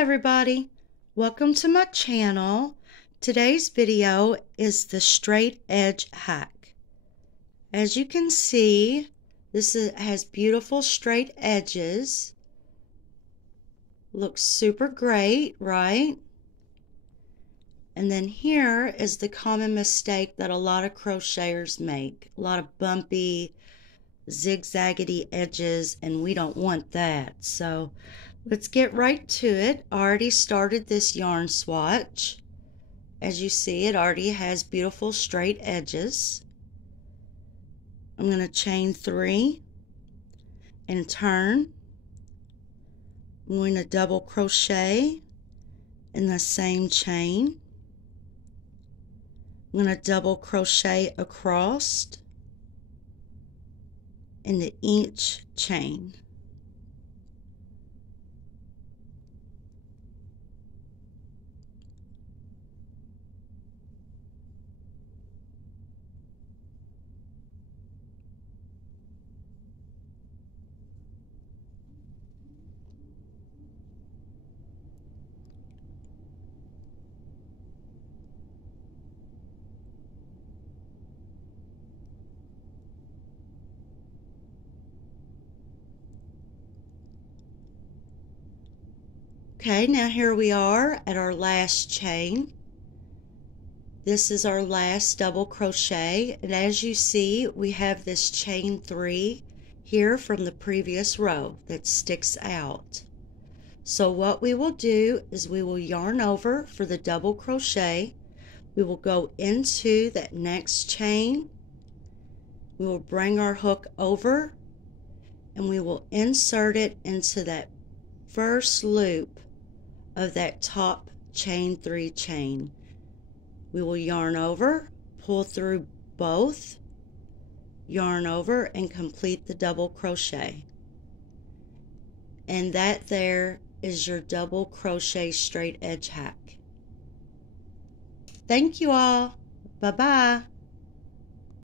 everybody, welcome to my channel. Today's video is the straight edge hack. As you can see, this has beautiful straight edges. Looks super great, right? And then here is the common mistake that a lot of crocheters make. A lot of bumpy, zigzaggedy edges, and we don't want that. So let's get right to it. I already started this yarn swatch. As you see, it already has beautiful straight edges. I'm going to chain 3 and turn. I'm going to double crochet in the same chain. I'm going to double crochet across into each chain. Okay, now here we are at our last chain. This is our last double crochet, and as you see, we have this chain 3 here from the previous row that sticks out. So what we will do is we will yarn over for the double crochet. We will go into that next chain. We will bring our hook over and we will insert it into that first loop of that top chain 3 chain. We will yarn over, pull through both, yarn over, and complete the double crochet. And that there is your double crochet straight edge hack. Thank you all. Bye-bye.